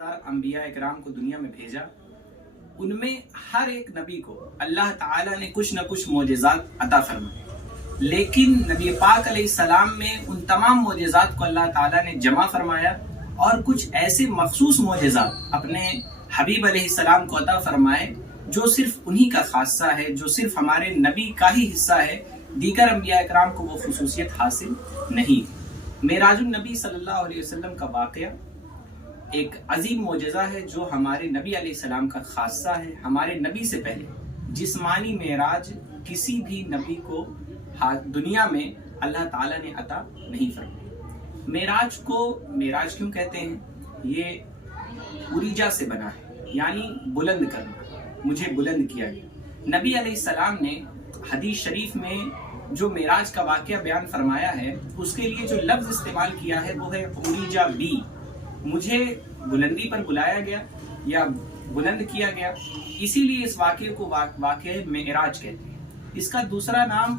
अंबिया इकराम को दुनिया में भेजा, उनमें हर एक नबी को अल्लाह ताला ने कुछ न कुछ मोजेज़ात अता फरमाए, लेकिन नबी पाक अलैहिस्सलाम में उन तमाम मोजेज़ात को अल्लाह ताला ने जमा फरमाया और कुछ ऐसे मखसूस मोजेज़ात अपने हबीब अलैहिस्सलाम को अता फरमाए जो सिर्फ उन्हीं का खासा है, जो सिर्फ हमारे नबी का ही हिस्सा है। दीगर अंबिया इकराम को वो खुसूसियत हासिल नहीं। मेराजुन नबी सल्लल्लाहु अलैहि वसल्लम का वाक़या एक अजीम मोजज़ा है जो हमारे नबी अलैहिस्सलाम का खासा है। हमारे नबी से पहले जिस्मानी मेराज किसी भी नबी को दुनिया में अल्लाह ताला ने अता नहीं फरमाया। मेराज को मेराज क्यों कहते हैं? ये उरीजा से बना है, यानी बुलंद करना, मुझे बुलंद किया गया। नबी अलैहिस्सलाम ने हदीस शरीफ में जो मेराज का वाक़या बयान फरमाया है, उसके लिए जो लफ्ज़ इस्तेमाल किया है वो है उरीजा बी, मुझे बुलंदी पर बुलाया गया या बुलंद किया गया। इसीलिए इस वाक़े को वाक़े मेराज कहते हैं। इसका दूसरा नाम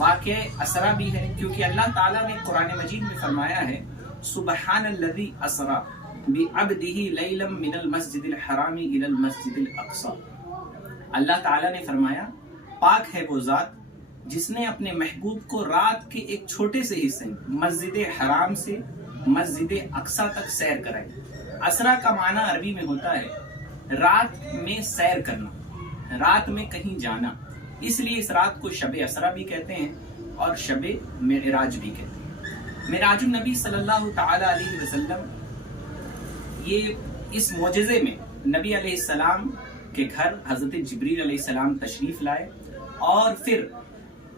वाक़े असरा भी है, क्योंकि अल्लाह ताला ने कुरान मजीद में फरमाया है सुबहानल्लज़ी असरा बिअब्दिही लैलम मिनल मस्जिदिल हरामी इलल मस्जिदिल अक़सा। अल्लाह ताला ने फरमाया पाक है वो ज़ात जिसने अपने महबूब को रात के एक छोटे से हिस्से मस्जिद हराम से मस्जिद अक्सा तक सैर कराई। असरा का माना अरबी में होता है रात में सैर करना, रात में कहीं जाना। इसलिए इस रात को शबे असरा भी कहते हैं और शबे मेराज भी कहते हैं। मेराजुन नबी सल्लल्लाहु ताला अलैहि वसल्लम, ये इस मोजज़े में नबी अलैहिस्सलाम के घर हज़रत जिब्रील अलैहिस्सलाम तशरीफ लाए और फिर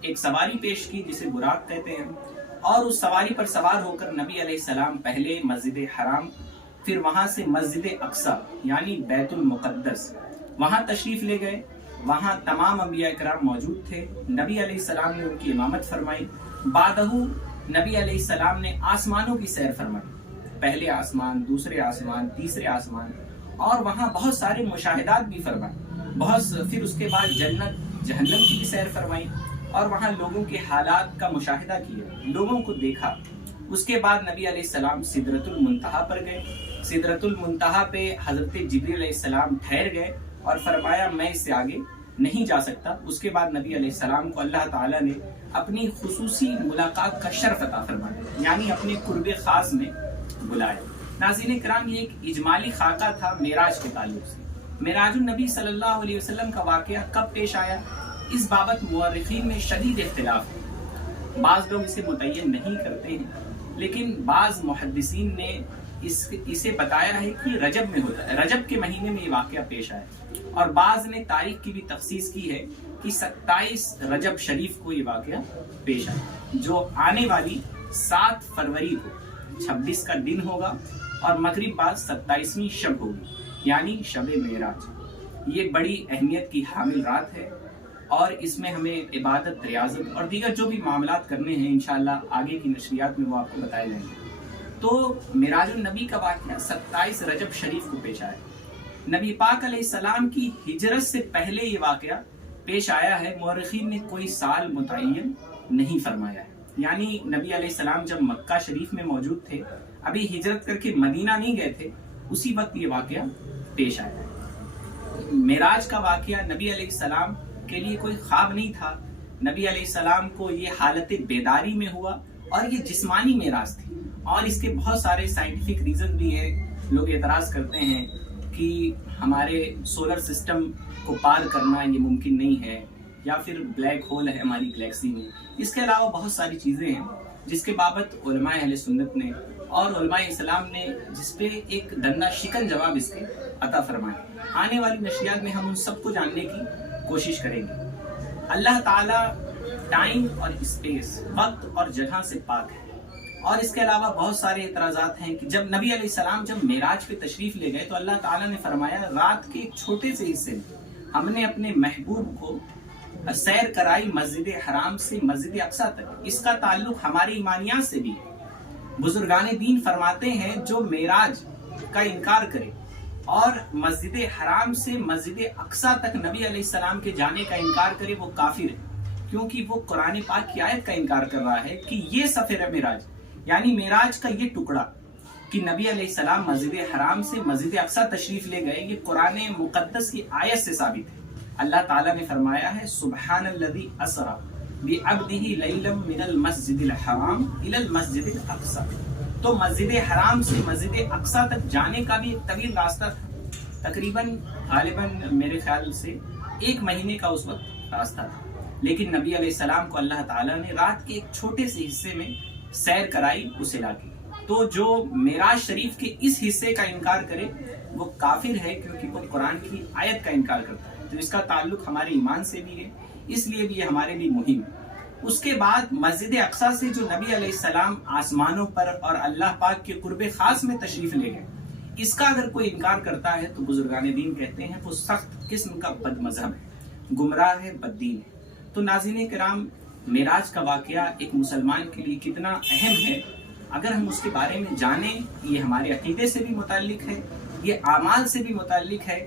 एक सवारी पेश की जिसे बुराक कहते हैं, और उस सवारी पर सवार होकर नबी अलैहिस्सलाम पहले मस्जिद हराम, फिर वहां से मस्जिद अक्सा यानी बैतुल मुक़द्दस, वहां तशरीफ ले गए। वहां तमाम अंबिया इकराम मौजूद थे। नबी अलैहिस्सलाम ने उनकी इमामत फरमाई। बादहू नबी अलैहिस्सलाम ने आसमानों की सैर फरमाई, पहले आसमान, दूसरे आसमान, तीसरे आसमान, और वहां बहुत सारे मुशाहिदात भी फरमाए। फिर उसके बाद जन्नत जहन्नम की भी सैर फरमाई और वहाँ लोगों के हालात का मुशाहिदा किया, लोगों को देखा। उसके बाद नबी अलैहिस्सलाम सिदरतुल मुंतहा पर गए। सिदरतुल मुंतहा पे हज़रत जिब्रील अलैहिस्सलाम ठहर गए और फरमाया मैं इससे आगे नहीं जा सकता। उसके बाद नबी अलैहिस्सलाम को अल्लाह ताला ने अपनी खुसूसी मुलाकात का शर्फ अता फरमाया, यानी अपने कुर्बे खास में बुलाया। नाज़रीन किराम, ये एक इजमाली खाका था मेराज के ताल्लुक से। मेराजुन नबी सल्लल्लाहु अलैहि वसल्लम का वाक़या कब पेश आया, इस बाबत मुअर्रिखीन में शदीद इख्तिलाफ है। बाज़ लोग इसे मुतय्यन नहीं करते हैं, लेकिन बाज़ मुहद्दिसीन ने इसे बताया है कि रजब में होता है, रजब के महीने में ये वाक़या पेश आया। और बाज़ ने तारीख की भी तखसीस की है कि 27 रजब शरीफ को ये वाक़या पेश आया, जो आने वाली 7 फरवरी को 26 का दिन होगा और मगरिब बाद 27वीं शब होगी, यानी शब मेराज। ये बड़ी अहमियत की हामिल रात है और इसमें हमें इबादत, रियाजत और दीगर जो भी मामलात करने हैं इंशाअल्लाह आगे की नशरियात में वो आपको बताए जाएंगे। तो मेराजुन नबी का वाक़या 27 रजब शरीफ को पेश आया। नबी पाक अलैहिस्सलाम की हिजरत से पहले ये वाक़या पेश आया है। मुअर्रिखीन ने कोई साल मुतय्यन नहीं फरमाया है, यानी नबी अलैहिस्सलाम जब मक्का शरीफ में मौजूद थे, अभी हिजरत करके मदीना नहीं गए थे, उसी वक्त ये वाक़या पेश आया है। मेराज का वाक़या नबी अलैहिस्सलाम के लिए कोई ख्वाब नहीं था। नबी अलैहिस्सलाम को ये हालत बेदारी में हुआ और ये जिस्मानी मेराज थी। और इसके बहुत सारे साइंटिफिक रीजन भी हैं। लोग एतराज़ करते हैं कि हमारे सोलर सिस्टम को पार करना ये मुमकिन नहीं है, या फिर ब्लैक होल है हमारी गैलेक्सी में। इसके अलावा बहुत सारी चीज़ें हैं जिसके बाबत उलमाए अहले सुन्नत ने और उलमाए इस्लाम ने जिस पे एक दंदा शिकन जवाब इसके अता फरमाया। आने वाली नशरियात में हम उन सबको जानने की कोशिश करेंगे। अल्लाह ताला टाइम और स्पेस, वक्त और जगह से पाक है। और इसके अलावा बहुत सारे एतराज़ात हैं कि जब नबी अलैहिस्सलाम जब मेराज पे तशरीफ ले गए तो अल्लाह ताला ने फरमाया रात के एक छोटे से हिस्से में हमने अपने महबूब को सैर कराई मस्जिद हराम से मस्जिद अक्सा तक। इसका ताल्लुक हमारे ईमानियात से भी है। बुजुर्गान दीन फरमाते हैं जो मेराज का इनकार करे और मस्जिद हराम से मस्जिद अक्सा तक नबी अलैहिस्सलाम के जाने का इनकार करे, वो काफिर है, क्योंकि वो कुरान पाक की आयत का इनकार कर रहा है कि ये सफर मेराज यानी मेराज का ये टुकड़ा کہ نبی علیہ السلام مسجد حرام سے مسجد اقصی تشریف لے گئے، یہ قرآن مقدس کی آیت سے ثابت ہے۔ اللہ تعالیٰ نے فرمایا ہے سبحان الذی اسری بعبدہ لیلا من المسجد الحرام الی المسجد الاقصی۔ تو مسجد حرام سے مسجد اقصی تک جانے کا بھی ایک طویل راستہ تھا، تقریباً غالباً میرے خیال سے 1 مہینے کا اس وقت راستہ تھا، لیکن نبی علیہ السلام کو اللہ تعالیٰ نے رات کے ایک چھوٹے سے حصے میں سیر کرائی اس علاقے۔ تو جو معراج شریف کے اس حصے کا انکار کرے وہ کافر ہے، کیونکہ وہ قرآن کی آیت کا انکار کرتا ہے، تو اس کا تعلق ہمارے ایمان سے بھی ہے، اس لیے بھی یہ ہمارے لیے مہم ہے۔ اس کے بعد مسجد اقصی سے جو نبی علیہ السلام آسمانوں پر اور اللہ پاک کے قرب خاص میں تشریف لے گئے، اس کا اگر کوئی انکار کرتا ہے تو بزرگان دین کہتے ہیں وہ سخت قسم کا بد مذہب ہے، گمراہ ہے، بددین ہے۔ تو ناظرین کرام، معراج کا واقعہ ایک مسلمان کے لیے کتنا اہم ہے، اگر ہم اس کے بارے میں جانیں، یہ ہمارے عقیدے سے بھی متعلق ہے، یہ اعمال سے بھی متعلق ہے۔